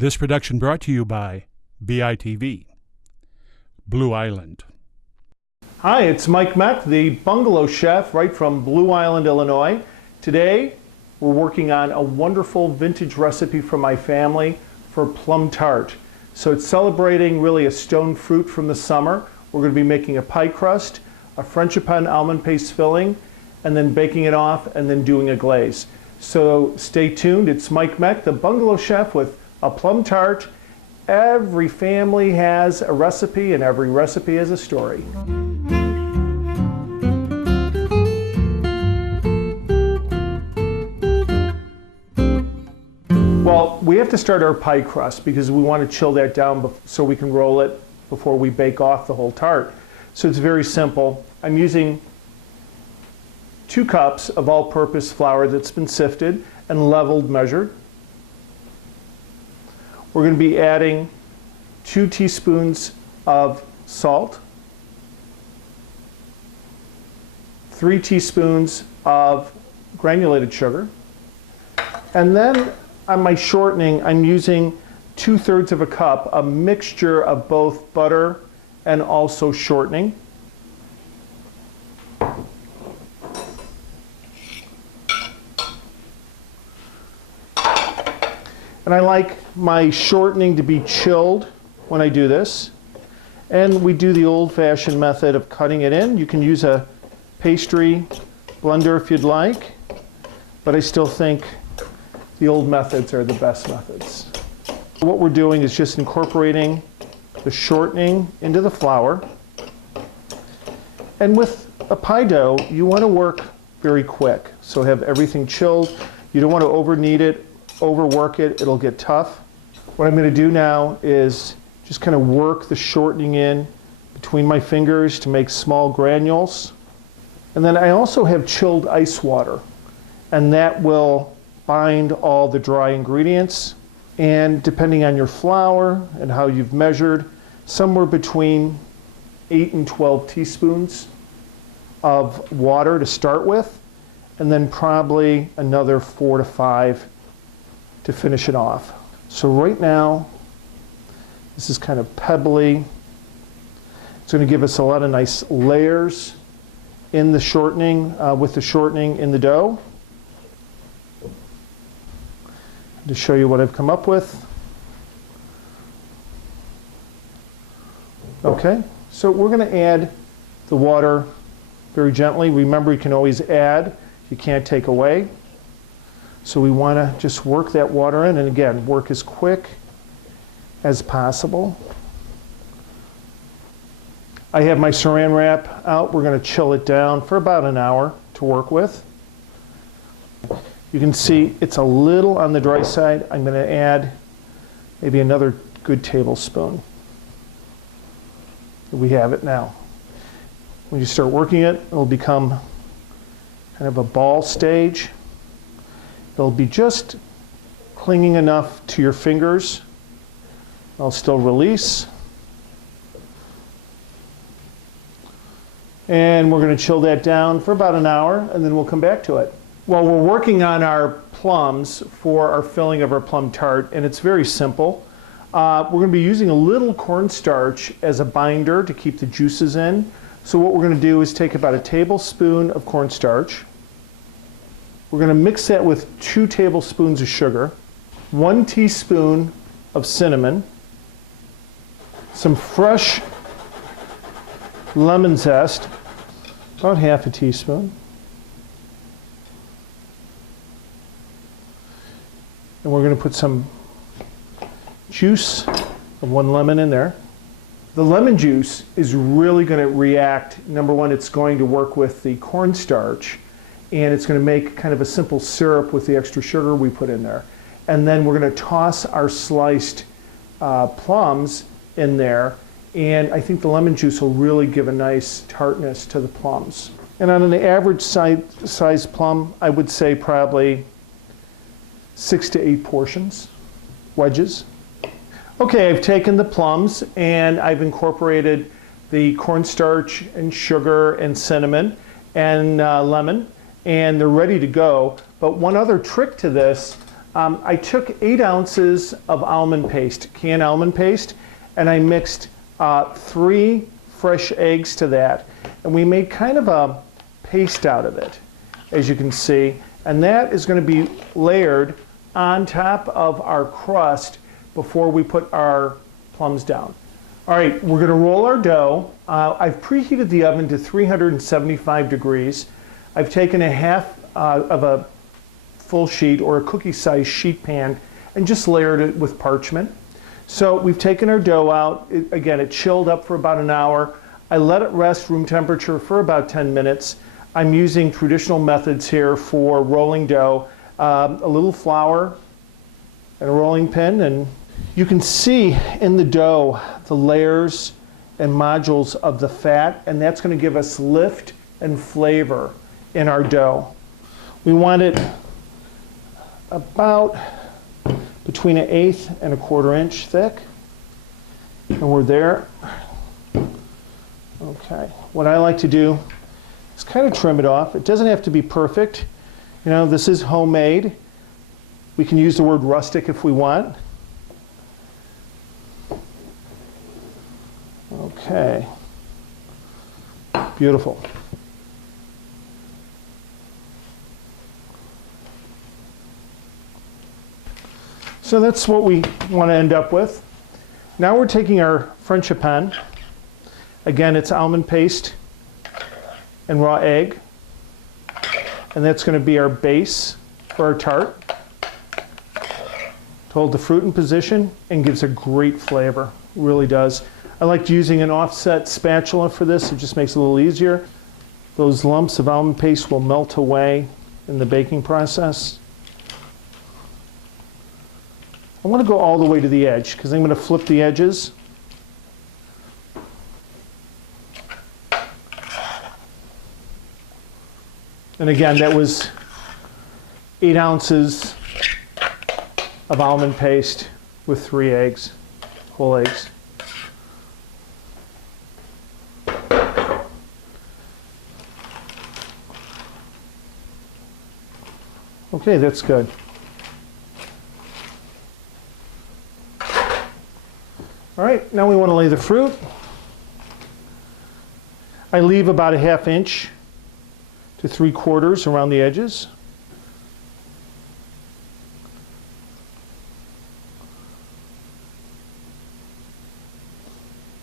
This production brought to you by BITV, Blue Island. Hi, it's Mike Meck, the Bungalow chef right from Blue Island, Illinois. Today, we're working on a wonderful vintage recipe from my family for Plum Tart. So it's celebrating really a stone fruit from the summer. We're going to be making a pie crust, a French-a-pen almond paste filling, and then baking it off and then doing a glaze. So stay tuned. It's Mike Meck, the Bungalow chef with a Plum Tart. Every family has a recipe and every recipe has a story. Well, we have to start our pie crust because we want to chill that down so we can roll it before we bake off the whole tart. So it's very simple. I'm using 2 cups of all-purpose flour that's been sifted and leveled measured. We're going to be adding 2 teaspoons of salt, 3 teaspoons of granulated sugar, and then on my shortening, I'm using 2/3 of a cup, a mixture of both butter and also shortening. And I like my shortening to be chilled when I do this. And we do the old-fashioned method of cutting it in. You can use a pastry blender if you'd like, but I still think the old methods are the best methods. What we're doing is just incorporating the shortening into the flour. And with a pie dough, you want to work very quick. So have everything chilled. You don't want to over-knead it, overwork it, it'll get tough. What I'm going to do now is just kind of work the shortening in between my fingers to make small granules. And then I also have chilled ice water, and that will bind all the dry ingredients. And depending on your flour and how you've measured, somewhere between 8 and 12 teaspoons of water to start with, and then probably another 4 to 5 to finish it off. So right now, this is kind of pebbly. It's going to give us a lot of nice layers in the shortening, with the shortening in the dough. To show you what I've come up with. Okay, so we're going to add the water very gently. Remember, you can always add, you can't take away. So we want to just work that water in, and again, work as quick as possible. I have my saran wrap out. We're going to chill it down for about an hour to work with. You can see it's a little on the dry side. I'm going to add maybe another good tablespoon. We have it now. When you start working it, it'll become kind of a ball stage. It'll be just clinging enough to your fingers. I'll still release. And we're going to chill that down for about an hour, and then we'll come back to it. Well, we're working on our plums for our filling of our plum tart, and it's very simple. We're going to be using a little cornstarch as a binder to keep the juices in. So what we're going to do is take about a tablespoon of cornstarch. We're going to mix that with 2 tablespoons of sugar, 1 teaspoon of cinnamon, some fresh lemon zest, about half a teaspoon. And we're going to put some juice of 1 lemon in there. The lemon juice is really going to react. Number one, it's going to work with the cornstarch, and it's going to make kind of a simple syrup with the extra sugar we put in there. And then we're going to toss our sliced plums in there, and I think the lemon juice will really give a nice tartness to the plums. And on an average size plum, I would say probably 6 to 8 portions, wedges. Okay, I've taken the plums and I've incorporated the cornstarch and sugar and cinnamon and lemon, and they're ready to go. But one other trick to this, I took 8 ounces of almond paste, canned almond paste, and I mixed 3 fresh eggs to that. And we made kind of a paste out of it, as you can see. And that is going to be layered on top of our crust before we put our plums down. All right, we're going to roll our dough. I've preheated the oven to 375 degrees. I've taken a half of a full sheet or a cookie-sized sheet pan and just layered it with parchment. So we've taken our dough out. Again, it chilled up for about an hour. I let it rest room temperature for about 10 minutes. I'm using traditional methods here for rolling dough. A little flour and a rolling pin, and you can see in the dough the layers and modules of the fat, and that's going to give us lift and flavor in our dough. We want it about between 1/8 and 1/4 inch thick, and we're there. Okay, what I like to do is kind of trim it off. It doesn't have to be perfect. You know, this is homemade. We can use the word rustic if we want. Okay, beautiful. So that's what we want to end up with. Now we're taking our Frenchipan. Again, it's almond paste and raw egg. And that's going to be our base for our tart. To hold the fruit in position and gives a great flavor. It really does. I like using an offset spatula for this. It just makes it a little easier. Those lumps of almond paste will melt away in the baking process. I want to go all the way to the edge because I'm going to flip the edges. And again, that was 8 ounces of almond paste with 3 eggs, whole eggs. Okay, that's good. All right, now we want to lay the fruit. I leave about 1/2 inch to 3/4 around the edges.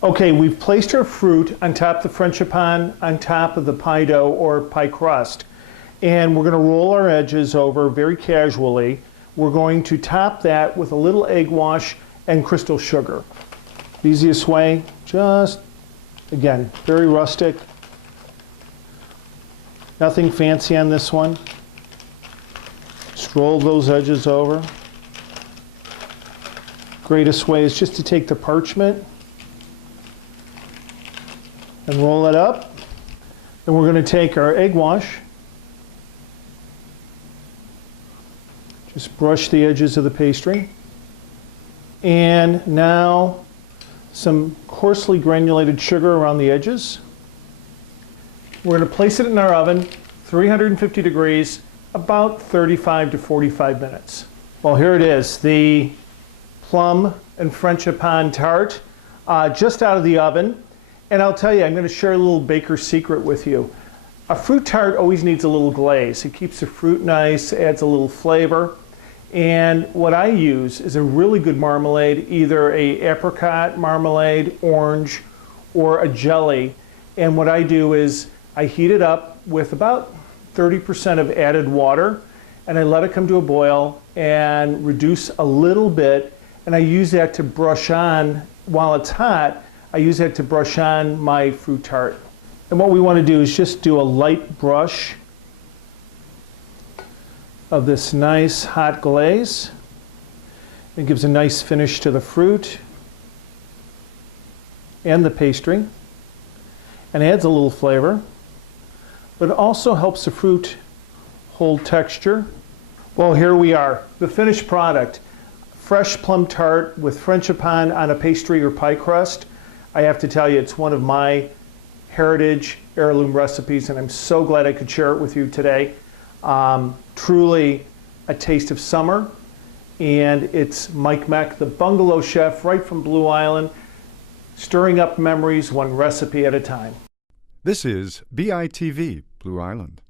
Okay, we've placed our fruit on top of the Frenchipan, on top of the pie dough or pie crust. And we're going to roll our edges over very casually. We're going to top that with a little egg wash and crystal sugar. Easiest way, just, again, very rustic. Nothing fancy on this one. Just roll those edges over. Greatest way is just to take the parchment and roll it up. Then we're going to take our egg wash. Just brush the edges of the pastry. And now some coarsely granulated sugar around the edges. We're going to place it in our oven, 350 degrees, about 35 to 45 minutes. Well, here it is, the plum and Frenchipan tart, just out of the oven. And I'll tell you, I'm going to share a little baker's secret with you. A fruit tart always needs a little glaze. It keeps the fruit nice, adds a little flavor. And what I use is a really good marmalade, either a apricot marmalade, orange, or a jelly. And what I do is I heat it up with about 30% of added water, and I let it come to a boil and reduce a little bit, and I use that to brush on, while it's hot, I use that to brush on my fruit tart. And what we want to do is just do a light brush of this nice hot glaze. It gives a nice finish to the fruit and the pastry and adds a little flavor, but it also helps the fruit hold texture. Well, here we are, the finished product. Fresh plum tart with Frenchipan on a pastry or pie crust. I have to tell you, it's one of my heritage heirloom recipes, and I'm so glad I could share it with you today. Truly a taste of summer and it's Mike Meck, the Bungalow chef right from Blue Island, stirring up memories one recipe at a time. This is BITV, Blue Island.